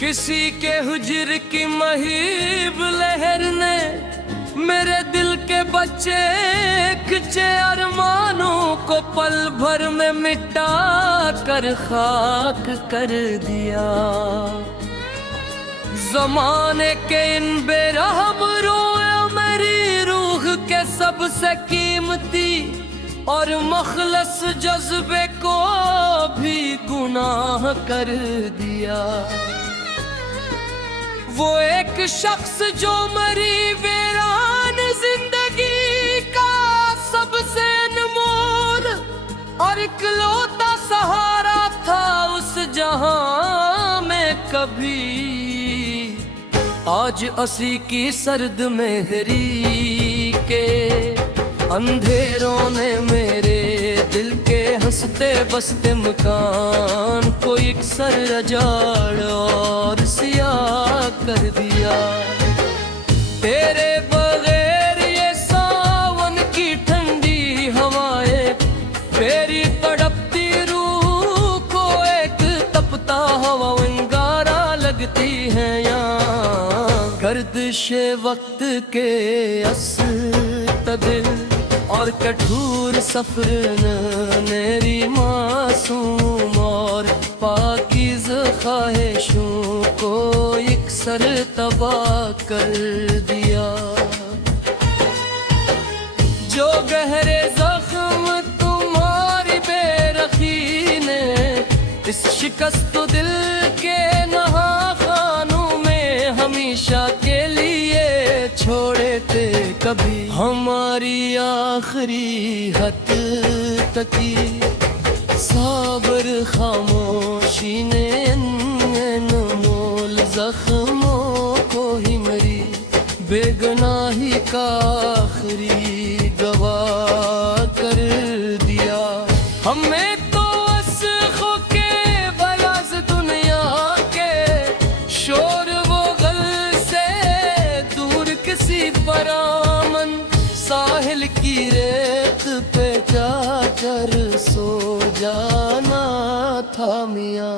किसी के हुज्र की महीब लहर ने मेरे दिल के बच्चे खिंचे अरमानों को पल भर में मिटा कर खाक कर दिया। ज़माने के इन बेरहम रोया मेरी रूह के सबसे कीमती और मखलस जज्बे को भी गुनाह कर दिया। वो एक शख्स जो मरी वीरान जिंदगी का सबसे अनमोल और इकलौता सहारा था उस जहां में कभी, आज असी की सर्द मेहरी के अंधेरों ने मेरे दिल के हंसते बसते मकान को एक सर रजाड़ और सियाह कर दिया। तेरे बगैर ये सावन की ठंडी हवाएं तेरी तड़पती रूह को एक तपता हवा अंगारा लगती है यहाँ। गर्दिशे वक्त के अस्तदिल और कठोर सफर मेरी मासूम और पाकीज़ ख्वाहिशों को इकसर तबाह कर दिया। जो गहरे जख्म तुम्हारी बेरखी ने इस शिकस्त दिल के नहाखानों में हमेशा के लिए छोड़े थे, कभी हमारी आखिरी हद तकी साबर खामोशी ने अनमोल जख्मों को ही मरी बेगुनाही का आखिरी गवाह कर दिया। हमें तो असखों के बलाज दुनिया के शोर वो गल से दूर किसी परामन साहिल की रेत पे जाकर सो जाना था मियां।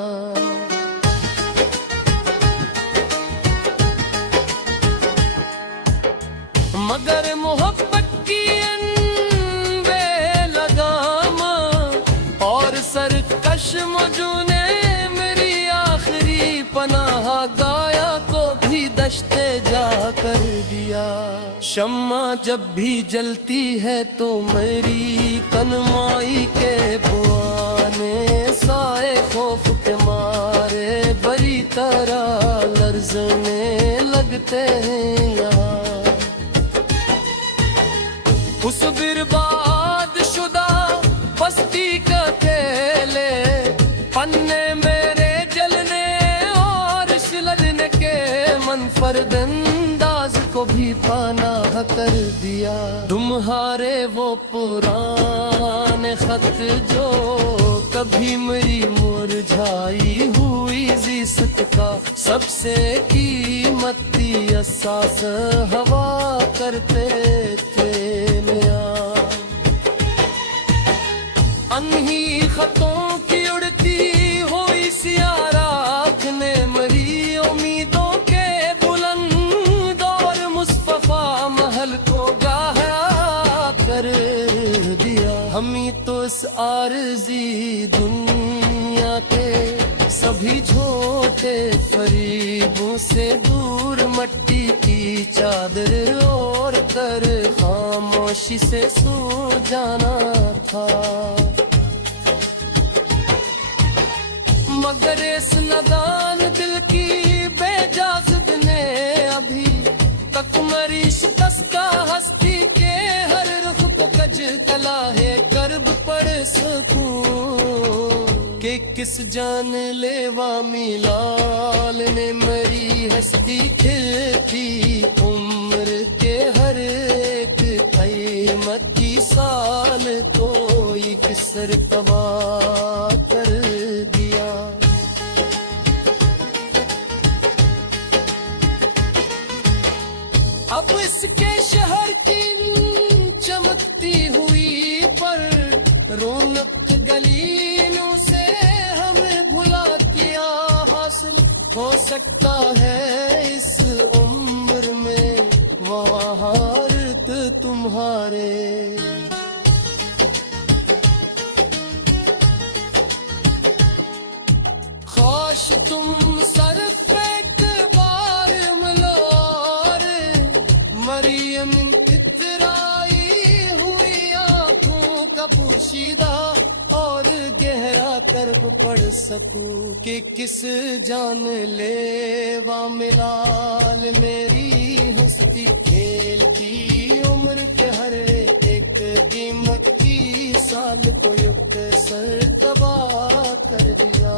मगर मोहब्बत की बेलगाम और सरकश मौजू ने मेरी आखिरी पनाह गाया को भी दश्ते जा कर दिया। शम्मा जब भी जलती है तो मेरी कनमाई के बुआने साए खौफ के मारे बड़ी तरह लर्जने लगते हैं यहाँ। उस बर्बाद शुदा बस्ती का अकेले पन्ने मेरे जलने और शिलने के मनफरद अंदाज को भी पनाह कर दिया। तुम्हारे वो पुराने खत जो कभी मेरी मुरझाई हुई जिस्त का सबसे कीमती एहसास हवा करते थे अनही खतों की उड़ती हुई सियारात ने मरी उम्मीदों के बुलंद और मुस्तफा महल को गाया कर दिया। हम ही तो इस आरज़ी दुनिया के सभी झूठे फरीबों से दूर मट्टी की चादर ओढ़ कर खामोशी से सो जाना था। मगर इस नादान दिल की बेजाज़त ने अभी तक मरी शिकस्त का हस्ती के हर रुख को कज तला है कर्ब पड़ सकूं कि किस जान लेवा मिलाल ने मरी हस्ती खिलती उम्र के हर एक कीमती साल को एक सर तबाह कर दिया। अब इसके शहर की चमकती हुई पर रौनक गलीनों से हमें भुला किया हासिल हो सकता है इस उम्र में महारत तुम्हारे। काश तुम सर पे एक बार मिलो और मरियम इतराई हुई आंखों का पोशीदा और गहरा कर्ब पढ़ सकूं कि किस जान लेवा मिलाल मेरी हंसती खेलती उम्र के हर एक कीमती साल को युक्त सर तबाह कर दिया।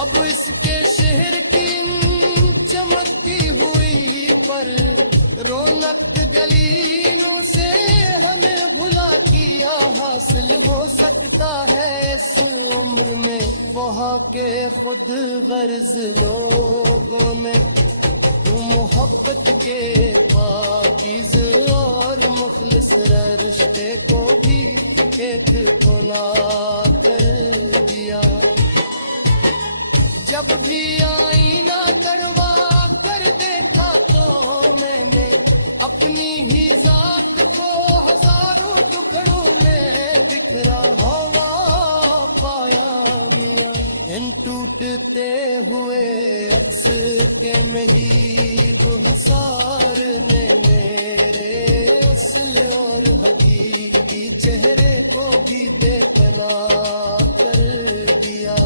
अब इसके शहर की चमकती हुई पर रौनक गलीनों से हमें भुला किया हासिल हो सकता है इस उम्र में वहाँ के खुद गर्ज लोगों ने मोहब्बत के पाकीज़ और मुखलिस रिश्ते को भी एक गुना कर दिया। जब भी आईना करवा कर देखा तो मैंने अपनी ही जात को हजारों टुकड़ों में बिखरा हुआ पाया मियां। इन टूटते हुए अक्स के महीब हसार ने मेरे असल और हकीकी चेहरे को भी बेपना कर दिया।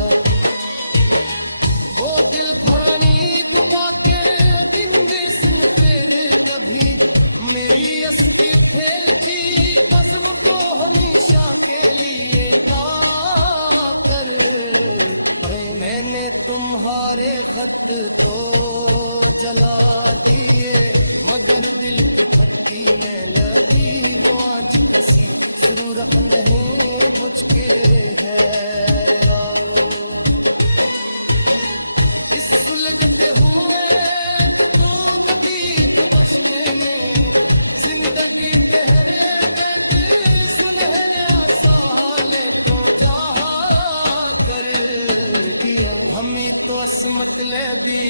वो दिल भरानी दुआ के दिन सुन फिर कभी मेरी अस्ती फैलती बज़्म को हमेशा के लिए ला कर। मैंने तुम्हारे खत तो जला दिए मगर दिल की भट्टी में लगी वो आँच कसी सुरूरत नहीं बुझ के है यारो। इस सुलगते हुए दूध दीप बचने में जिंदगी के हरे देते सुनहरे साले को जहाँ कर दिया। हम ही तो असमत ले भी